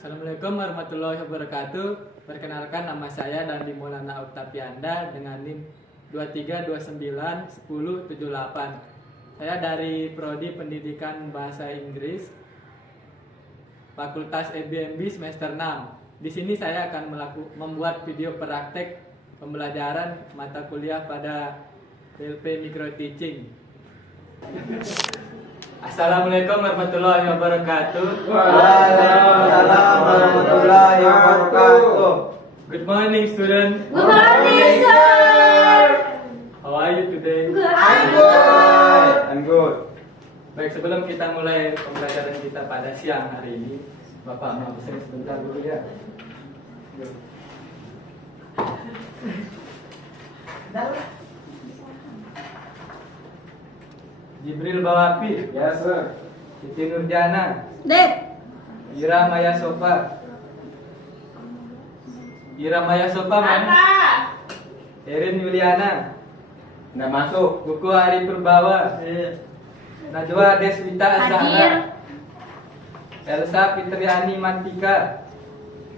Assalamualaikum warahmatullahi wabarakatuh. Perkenalkan, nama saya Dandi Maulana Oktavianda dengan NIM 23291078. Saya dari Prodi Pendidikan Bahasa Inggris Fakultas EBMB semester 6. Di sini saya akan membuat video praktek pembelajaran mata kuliah pada PLP Micro Teaching. Assalamualaikum warahmatullahi wabarakatuh. Waalaikumsalam warahmatullahi wabarakatuh. Good morning, student. Good morning, sir. How are you today? Good. I'm good. Baik, sebelum kita mulai pembelajaran kita pada siang hari ini, Bapak mau pesan sebentar dulu ya. Jibril Bawapi, Yes, sir. Siti Nurjana, Dek. Ira Maya Sofa. Ira Maya Sofa mana? Erin Yuliana, Nggak masuk. Buku Hari Purbawa, Najwa Deswita Azhara, Elsa Fitriani Mantika,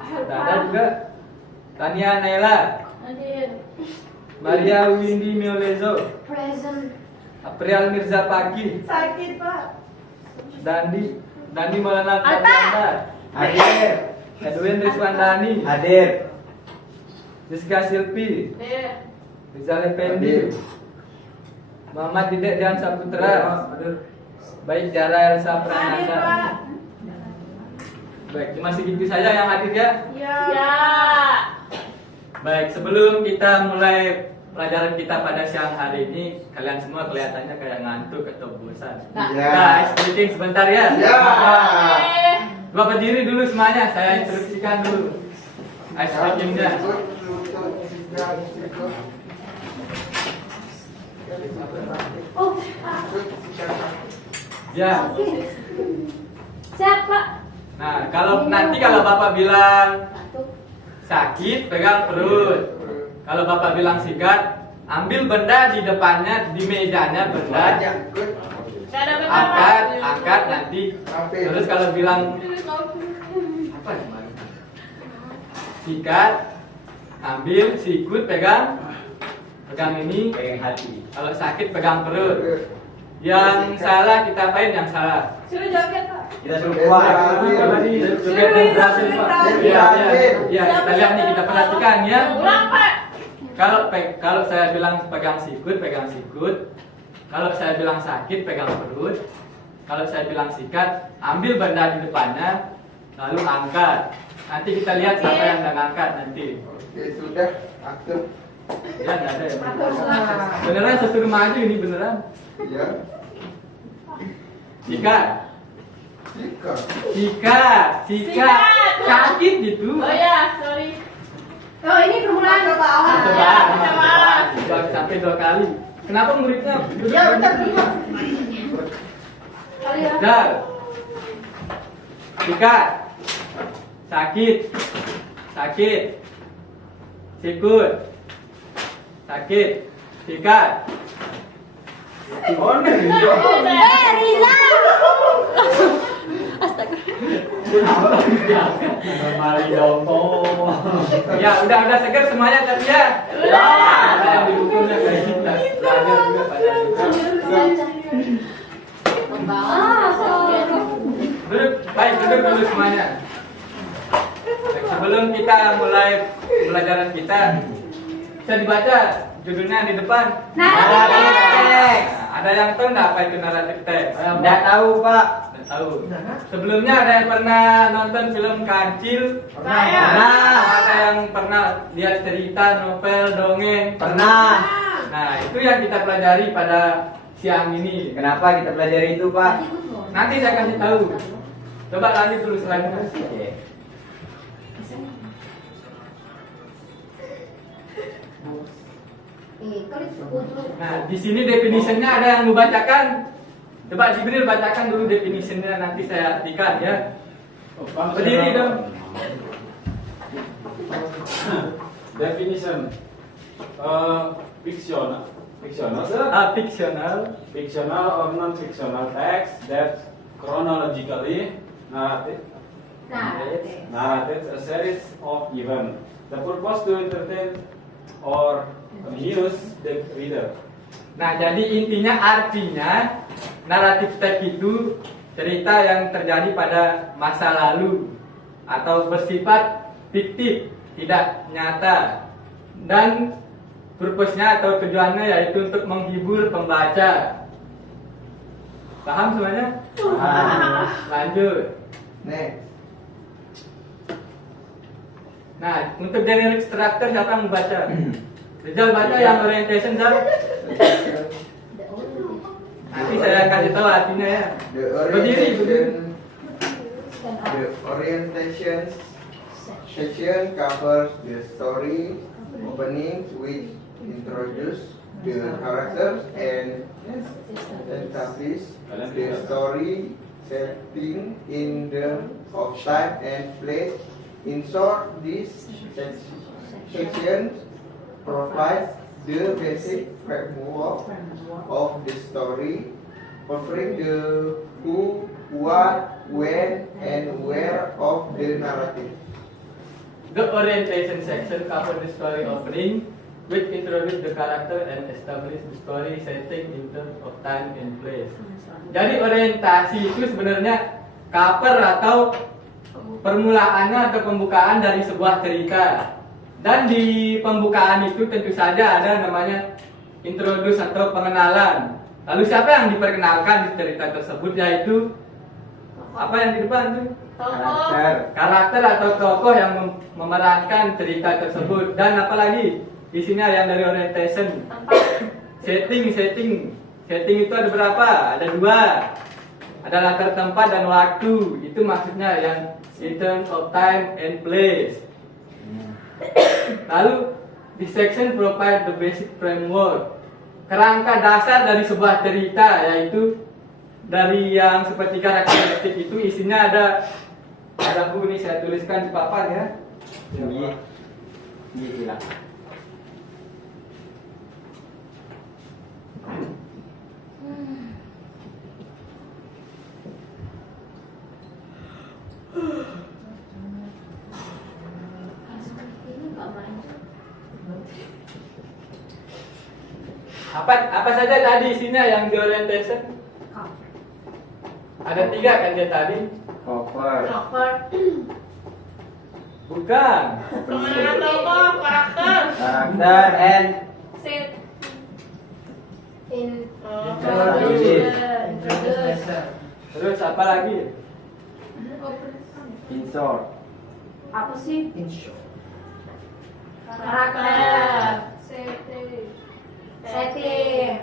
ada juga Tania Naila, Hadir. Maria Windy Miolezo, Present. April Mirza Pagi, Sakit, Pak. Dandi Maulana Oktavianda, Hadir. Edwin Rizwandani, Hadir. Rizka Silpi, Dek. Rizal Effendi, Muhammad Didek Dian Saputra, baik Jara Elsa Hadir, Prananda. Pak. Baik, cuma segitu saja yang hadir ya. Ya. Baik, sebelum kita mulai pelajaran kita pada siang hari ini, kalian semua kelihatannya kayak ngantuk atau bosan. Ya. Nah, ice breaking sebentar ya. Ya. Gua berdiri dulu semuanya, saya instruksikan dulu. Ice breakingnya. Oh, Ya. siapa? Nah, kalau Bapak bilang sakit, pegang perut. Kalau Bapak bilang sikat, ambil benda di depannya, di mejanya benda. Angkat nanti. Terus kalau bilang apa ya? Sikat, ambil, sikut, pegang ini. Pegang hati. Kalau sakit pegang perut. Yang salah kita apain yang salah? Suruh joget, Pak. Kita suruh keluar. Joget dan berhasil, Pak. Iya, kita lihat nih, kita perhatikan ya. Ulang, Pak. Kalau saya bilang pegang sikut. Kalau saya bilang sakit, pegang perut. Kalau saya bilang sikat, ambil benda di depannya, lalu angkat. Nanti kita lihat siapa yang angkat nanti. Oke, sudah. Aktif. Ya, nggak ada ya. Beneran sesuruh maju ini beneran. Ya. Sikat. Sikat. Sikat. Sakit gitu. Oh ya, sorry. Oh, ini permulaan. Cobaan. Cobaan. Sampai 2 kali. Kenapa muridnya? Ya, bentar dulu. Kali ya. Dar. Sikat. Sakit. Sikut. Sakit. Sikat. Riza. Ya, udah seger semuanya tapi ya. Ada yang dihukumnya kayak kita. Belajar juga pada duduk dulu semuanya. Baik, sebelum kita mulai pembelajaran kita, bisa dibaca judulnya di depan. Naratif teks. Ada yang tahu nggak apa itu naratif teks? Nggak tahu, Pak. Nggak tahu. Sebelumnya ada yang pernah nonton film Kancil? Saya. Ada yang pernah lihat cerita, novel, dongeng? Pernah. Nah, itu yang kita pelajari pada siang ini. Kenapa kita pelajari itu, Pak? Nanti saya kasih tahu. Coba lanjut dulu selanjutnya. Oke. Nah, di sini definitionnya ada yang mau bacakan. Coba Jibril bacakan dulu definitionnya, nanti saya artikan ya. Berdiri dong. Definition fictional, Fictional. fictional or non-fictional text that chronologically narrative Narratives a series of events. The purpose to entertain or amuse the reader. Nah, jadi intinya artinya naratif teks itu cerita yang terjadi pada masa lalu atau bersifat fiktif, tidak nyata. Dan purpose-nya atau tujuannya yaitu untuk menghibur pembaca. Paham semuanya? Lanjut. Next. Nah, untuk generic structure siapa yang membaca? Rizal baca yang orientation Zal. Nanti saya kasih tahu artinya ya. Berdiri. The orientation section covers the story opening, which introduce the characters and establish the story setting in the of time and place. In short, this section provides the basic framework of the story, covering the who, what, when, and where of the narrative. The orientation section cover the story opening, which introduce the character and establish the story setting in terms of time and place. Jadi orientasi itu sebenarnya cover atau permulaannya atau pembukaan dari sebuah cerita. Dan di pembukaan itu tentu saja ada namanya introduce atau pengenalan. Lalu siapa yang diperkenalkan di cerita tersebut, yaitu apa yang di depan tuh? Karakter atau tokoh yang memerankan cerita tersebut. Dan apalagi di sini yang dari orientation. Setting itu ada berapa? Ada 2. Ada latar tempat dan waktu. Itu maksudnya yang in terms of time and place. Lalu di section provide the basic framework, kerangka dasar dari sebuah cerita, yaitu dari yang seperti karakteristik itu isinya ada buku ini saya tuliskan di papan ya. Iya. Silakan. Apa saja tadi isinya yang di orientation? Ada 3 kan dia tadi? Cover. Bukan. Pengenalan tokoh, karakter. Karakter and Set. Introduce. Terus apa lagi? in short. Apa sih? In short. Karakter. Setting.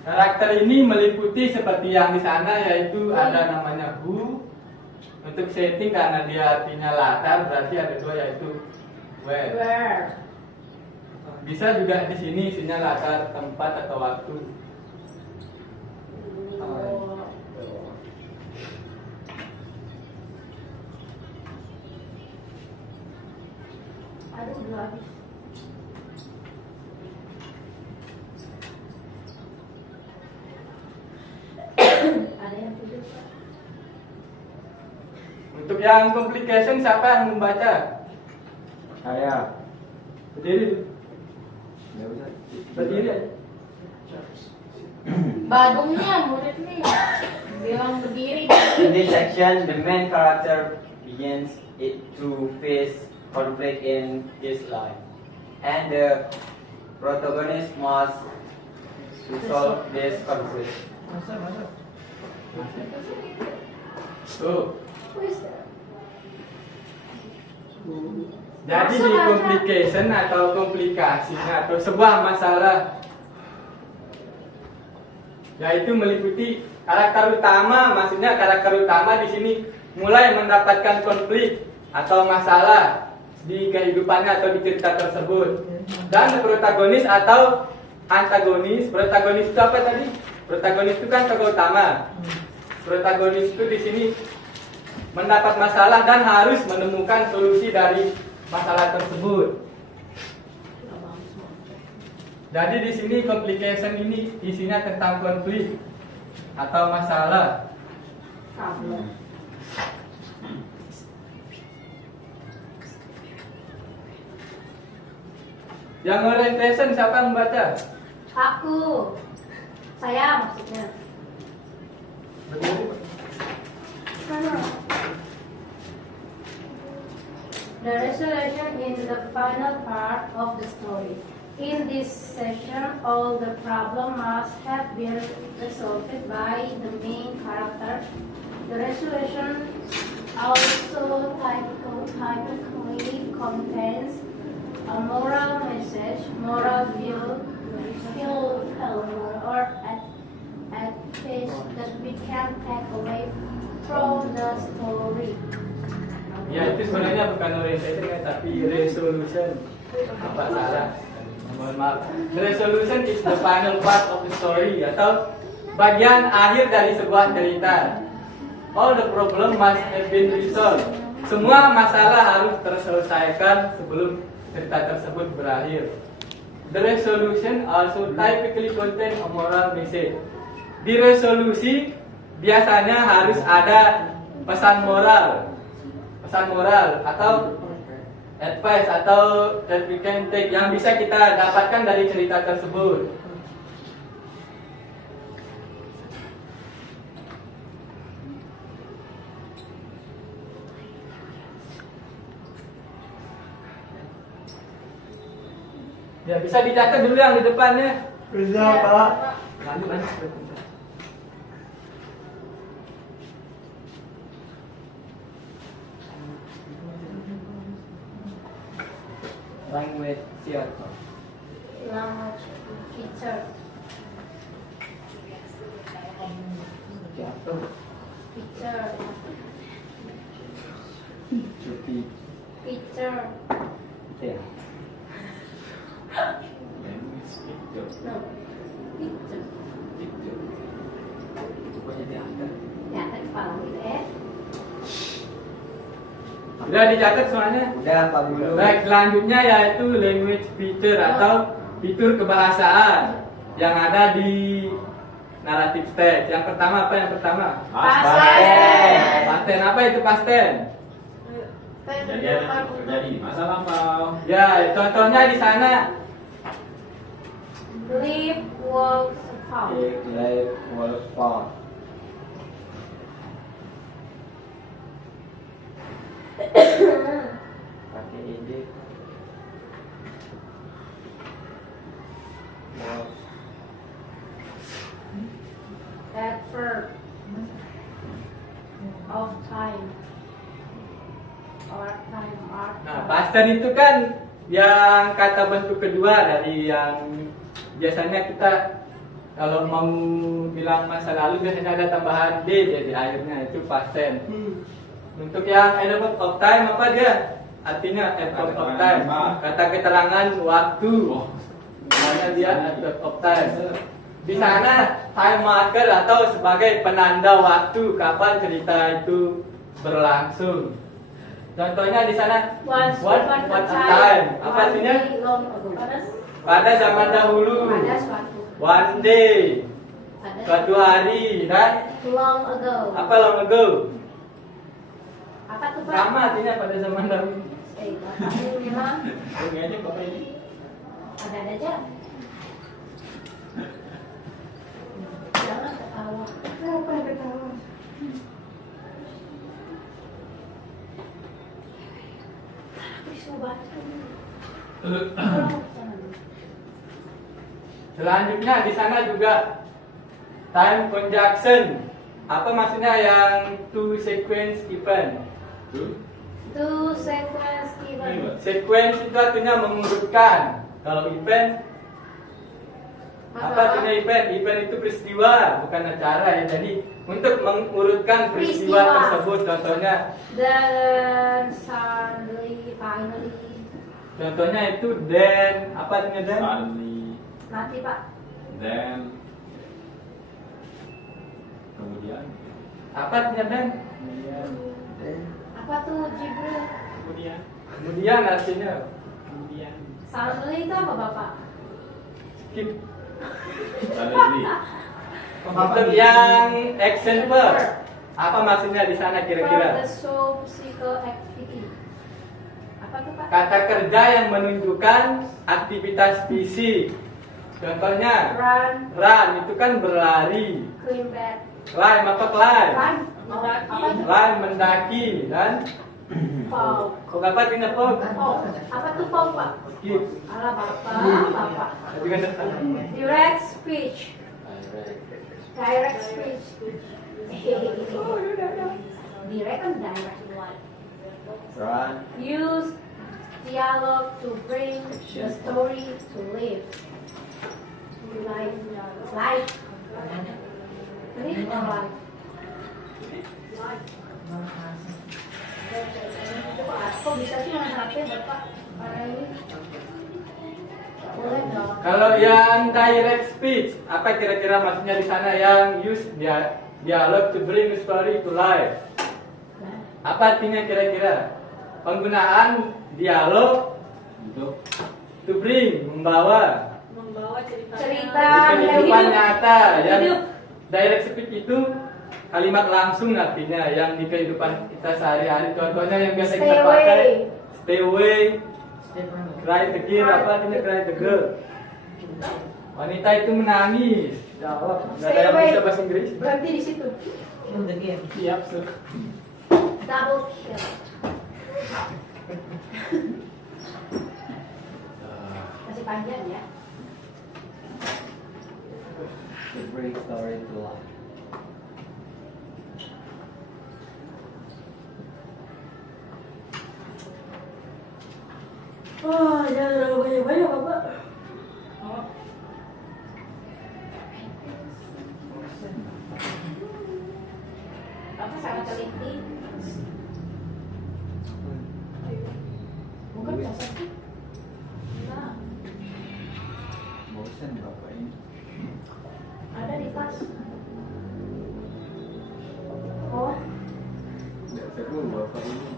Karakter ini meliputi seperti yang di sana, yaitu ada namanya who. Untuk setting karena dia artinya latar, berarti ada 2 yaitu where. Bisa juga di sini isinya latar, tempat atau waktu. Aduh, udah habis. Ada yang tujuh. Untuk yang complication siapa yang membaca? Saya. Berdiri. Ya udah. Berdiri aja. Badungnya murid nih. Bilang berdiri. In this section, the main character begins it to face conflict in his life, and the protagonist must resolve this conflict. Tuh. Who is that? Jadi di complication atau komplikasinya atau sebuah masalah, yaitu meliputi karakter utama. Maksudnya karakter utama di sini mulai mendapatkan konflik atau masalah di kehidupannya atau di cerita tersebut. Dan protagonis atau antagonis. Protagonis itu apa tadi? Protagonis itu kan tokoh utama. Protagonis itu di sini mendapat masalah dan harus menemukan solusi dari masalah tersebut. Jadi di sini complication ini isinya tentang konflik. atau masalah. Problem. Yang orientation siapa yang membaca? Aku. Saya maksudnya. Berdiri, Pak. The resolution in the final part of the story. In this session, all the problem must have been resolved by the main character. The resolution also typically contains a moral message, moral view, or advice that we can take away from the story. Ya itu sebenarnya bukan orientation ya, tapi resolution. Apa salah? Mohon maaf. The resolution is the final part of the story atau bagian akhir dari sebuah cerita. All the problem must have been resolved. Semua masalah harus terselesaikan sebelum cerita tersebut berakhir. The resolution also typically contain a moral message. Di resolusi biasanya harus ada pesan moral atau advice atau that we can take yang bisa kita dapatkan dari cerita tersebut. Ya bisa dicatat dulu yang di depannya. Bisa Pak. Lanjut. Language theater. Language teacher. Theater. Teacher. Cuti. Teacher. Ya. Language picture. No. Teacher. Pokoknya theater. Ya, tadi kepala gitu ya. Udah dicatat semuanya? Udah Pak Guru. Baik, selanjutnya yaitu language feature atau fitur kebahasaan yang ada di naratif teks. Yang pertama apa yang pertama? Pasten. Pasten. Apa itu pasten? Kejadian yang terjadi di masa lampau. Ya, contohnya di sana. Live, walk, talk. Live world for. Pakai ide. Adverb of time. Or time, or Nah, pasten itu kan yang kata bentuk kedua dari yang biasanya kita kalau mau bilang masa lalu biasanya ada tambahan D di akhirnya, itu pasten. Untuk yang adverb of time apa dia? Artinya adverb of time. Kata keterangan waktu. Namanya dia adverb of time. Di sana time marker atau sebagai penanda waktu kapan cerita itu berlangsung. Contohnya di sana Once what upon a time. Apa one artinya? day long ago. Pada zaman dahulu. Pada suatu. One day. Pada Suatu hari dan long ago. apa long ago? Apa tuh Pak? Sama artinya pada zaman dahulu. Bapak ini memang Ini aja Bapak ini. ada aja. Jangan ketawa. Kenapa ketawa? Selanjutnya di sana juga time conjunction. Apa maksudnya yang two sequence event? Two sequence event. Sequence itu artinya mengurutkan. Kalau event apa artinya event? Event itu peristiwa, bukan acara ya. Jadi untuk mengurutkan peristiwa Peristiwa. tersebut, contohnya, Then suddenly, finally. contohnya itu then, apa artinya then? Suddenly, Nanti Pak. then, kemudian, Apa artinya then? Apa tuh Jibril? Kemudian artinya Suddenly itu apa Bapak? skip. suddenly, Untuk yang action verb, apa maksudnya di sana For kira-kira? the show physical activity. Apa tuh Pak? Kata kerja yang menunjukkan aktivitas fisik. Contohnya, Run, itu kan berlari. climb back. Climb apa climb? Run, apa? Climb mendaki dan Fall. kok apa tinggal fall? Fall. Apa tuh fall Pak? Skip. Alah Bapak, Bapak. Tapi kan datang. Direct speech. Direct speech. Direct kan direct. Run. Use dialogue to bring the story to life. Life. Ini life. Kok bisa sih main HP Bapak? Parah ini. Boleh dong. Kalau yang direct speech, apa kira-kira maksudnya di sana yang use dialog to bring the story to life? Apa artinya kira-kira? Penggunaan dialog to bring, membawa Cerita di yang kehidupan hidup. nyata. Yang Hidup. direct speech itu kalimat langsung artinya yang di kehidupan kita sehari-hari. Contohnya yang biasa Stay kita away. pakai, stay away, cry the girl, apa artinya cry the girl? Wanita itu menangis. Jawab. Nggak ada yang Stay away. bisa bahasa Inggris? Berhenti di situ. Siap, Sur. Double kill. Masih panjang ya. To bring story to life. Oh, jangan terlalu banyak-banyak Bapak. Bapak sangat teliti. Bukan bahasa itu. Nah, Bosan bapak ini. ada di tas. Oh, Tidak seru bapak ini.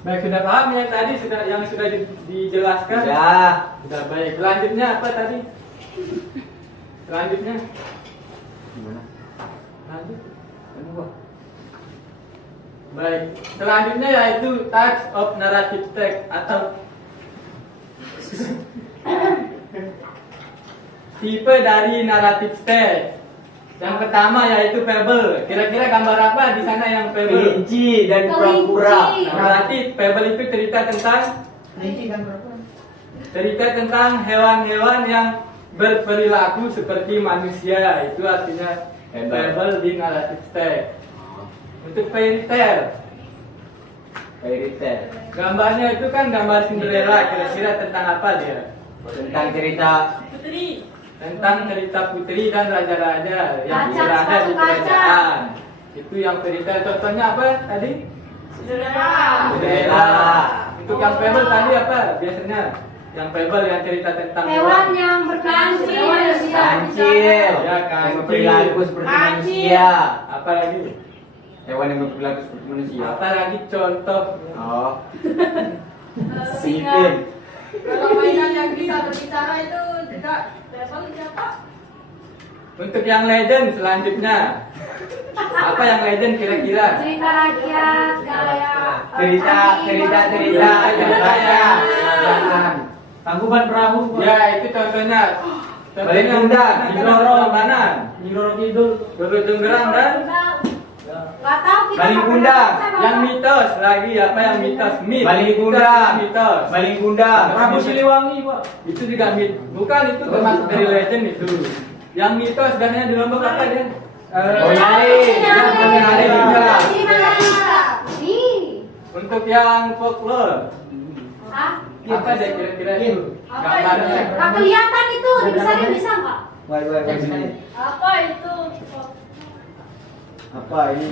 Baik, sudah paham ya tadi yang sudah dijelaskan? Ya. Sudah baik. Selanjutnya apa tadi? Selanjutnya? Gimana? Lanjut. Kenapa? Baik. Selanjutnya yaitu types of narrative text atau tipe dari narrative text. Yang pertama yaitu fable. Kira-kira gambar apa di sana yang fable? Kelinci dan pura-pura. Kelinci. Nah, berarti fable itu cerita tentang hewan-hewan yang berperilaku seperti manusia. Itu artinya fable di narrative text. Untuk fairy tale, Fairy tale. gambarnya itu kan gambar Cinderella. Kira-kira tentang apa dia? Tentang cerita Tentang cerita putri dan raja-raja yang Kaca, berada di sepatu kaca. kerajaan. Itu yang fairy tale. Contohnya apa tadi? Cinderella. Cinderella. Untuk yang fable tadi apa biasanya? Yang fable yang cerita tentang Hewan yang berkancil. Hewan yang bisa. kancil. Ya, Yang kancil. berperilaku seperti manusia. Apa lagi? Hewan yang berperilaku seperti manusia. Apa lagi contoh? Oh. Singa. Sipin. Kalau mainan yang bisa berbicara itu juga level siapa? Untuk yang legend selanjutnya. Apa yang legend kira-kira? Cerita rakyat gaya. Cerita Jangan. Tangkuban perahu. Ya, itu contohnya. Balik Tunda, Nyiroro Banan, Nyiroro Kidul. Roro Jonggrang dan Nggak tahu kita. Baling nggak Bunda. pernah baca, yang Bapak. mitos lagi apa yang mitos? Mit. Baling Itu Bunda. Mitos. Baling Bunda. Prabu Siliwangi, Pak. Itu juga mit. Bukan itu termasuk dari legend itu. Yang mitos dan yang di Lombok apa dia? Oh, nyari. Nyari juga. Ini mana bisa? Nih. Untuk yang folklore Ah, apa deh kira-kira itu? Apa Gambarnya. itu? nggak kelihatan itu. Dibesarin bisa nggak? Wah, ini. Apa itu? Apa ini?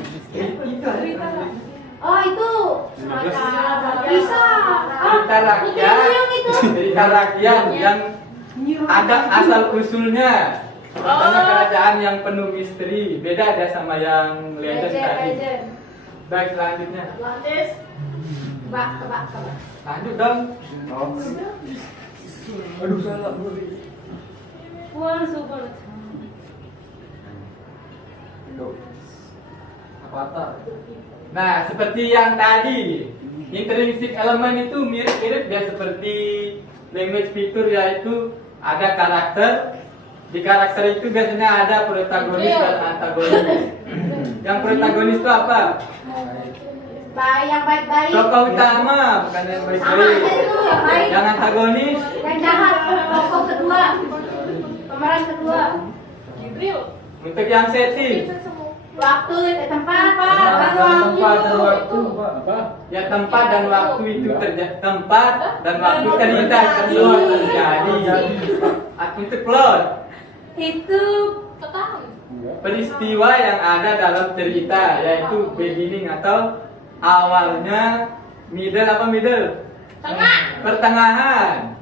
Oh itu semacam bisa. Cerita rakyat. Yang itu. Cerita rakyat yang ada asal usulnya Karena kerajaan yang penuh misteri. Beda dia sama yang legend tadi. Legend. Baik, selanjutnya. Atlantis. Tebak. Lanjut dong. Aduh salah. Once upon a time. Nah, seperti yang tadi, intrinsic elemen itu mirip-mirip dia seperti language feature, yaitu ada karakter. Di karakter itu biasanya ada protagonis dan antagonis. Yang protagonis itu apa? Yang baik-baik. Tokoh utama, bukan yang Sama baik-baik. aja itu yang baik. Yang antagonis, Yang jahat. Tokoh kedua. Pemeran kedua. Jibril. untuk yang setting. Waktu, tempat, Tempat dan waktu. Ya, tempat dan waktu itu tempat dan waktu cerita semua terjadi. Untuk plot, itu Petang. peristiwa yang ada dalam cerita, yaitu beginning atau awalnya, middle, Tengah. pertengahan,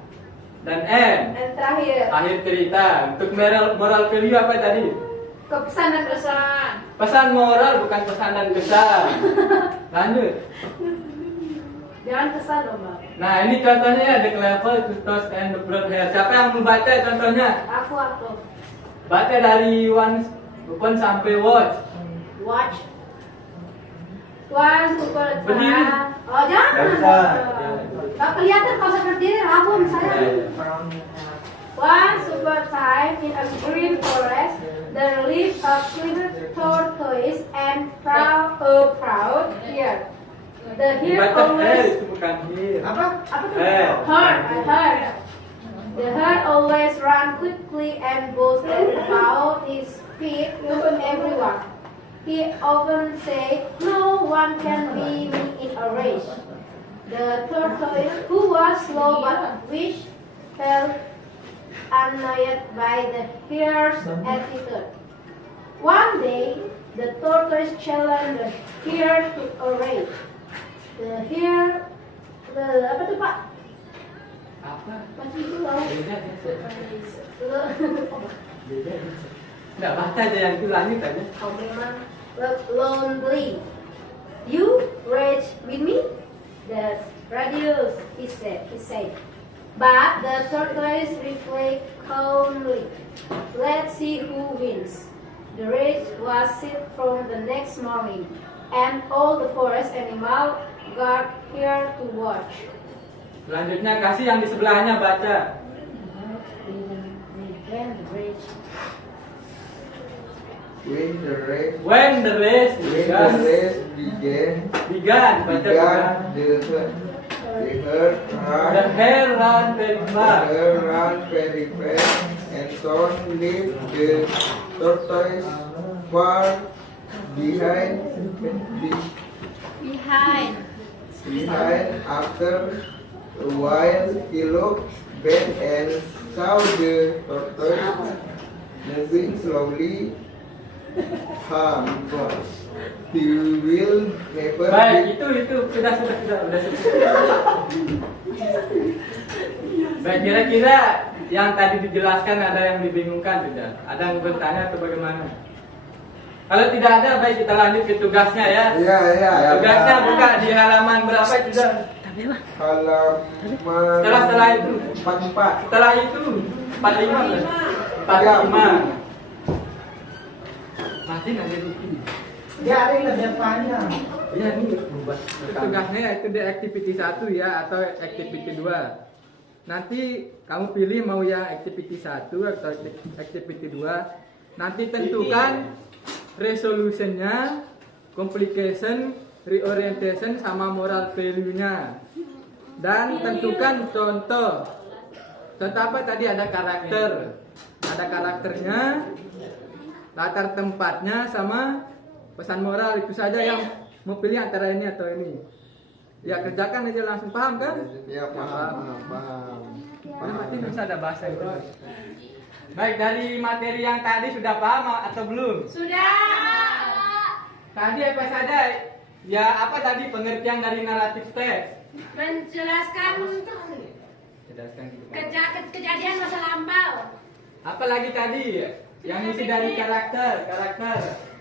dan end, dan terakhir akhir cerita. Untuk moral value apa tadi? kepesan dan kesan. Pesan moral, bukan pesan dan kesan. Lanjut. Jangan kesan dong, Bang. Nah, ini contohnya ya, the clever, the toast, and the broad hair. Siapa yang mau baca contohnya? Aku. Baca dari one sampai watch. Watch. One super Berdiri. Oh, jangan. Nggak bisa. Gak kelihatan kalau saya berdiri, rabun saya. One super time in a green forest, there lived a clever tortoise and proud hare. The hare Baca hair, always itu bukan hair. apa tuh? Hare. I heard. The hare always ran quickly and boasted about his speed to everyone. He often said, "No one can beat me in a race." The tortoise, who was slow but which felt annoyed by the hare's attitude. One day, the tortoise challenged the hare to a race. The hare, apa tuh Pak? Apa? Macam itu loh. Beda. Nggak baca aja yang itu, lanjut aja. Oh memang lonely. You rage with me? The radius, he said. But the tortoise replied calmly. Let's see who wins. The race was set from the next morning, and all the forest animals got here to watch. Selanjutnya kasih yang di sebelahnya baca. When the race When the race began. Began. Baca began, began. the herd The ran, hare ran very fast. very fast, and soon left the tortoise far behind. Behind. After a while, he looked back and saw the tortoise moving slowly. He will never Baik, itu sudah. Baik, kira-kira yang tadi dijelaskan ada yang dibingungkan tidak? Ada yang bertanya atau bagaimana? Kalau tidak ada, baik kita lanjut ke tugasnya ya. Iya. Tugasnya buka di halaman berapa itu? Halaman Setelah itu. 44. Setelah itu 45. Mati nanti rugi. Ya, ini lebih panjang. Iya, ini buat tugasnya yaitu di activity 1 ya atau activity 2. Nanti kamu pilih mau yang activity 1 atau activity 2. Nanti tentukan resolutionnya, complication, reorientation sama moral value-nya. Dan tentukan contoh. Contoh apa tadi? Ada karakter. Ada karakternya, latar tempatnya sama pesan moral. Itu saja yang mau pilih antara ini atau ini. Ya kerjakan aja langsung, paham kan? Ya, paham. Karena nanti bisa ada bahasa itu. Baik, dari materi yang tadi sudah paham atau belum? Sudah. Tadi apa saja? Ya apa tadi pengertian dari naratif teks? Menjelaskan Jelaskan gitu. kejadian masa lampau. Apa lagi tadi? Yang isi dari karakter.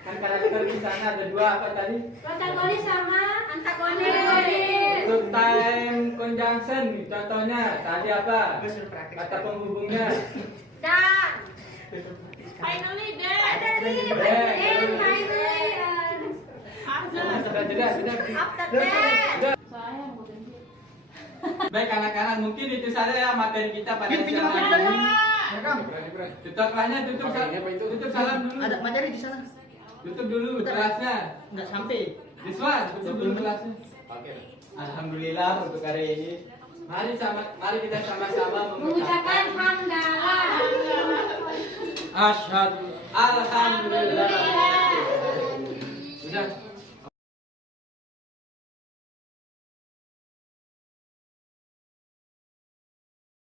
Kan karakter di sana ada dua apa tadi? Protagonis sama Antagonis. Untuk time conjunction contohnya tadi apa? Kata penghubungnya. Dan. Finally then. Sudah. After that. Baik anak-anak, mungkin itu saja ya materi kita pada siang hari ini. Tutup kelasnya, tutup salam dulu. Ada materi di sana. Tutup dulu kelasnya. Enggak sampai. Rizwan, tutup dulu kelasnya. Alhamdulillah untuk hari ini. Mari kita sama-sama mengucapkan hamdalah. Asyhadu alhamdulillah. Sudah.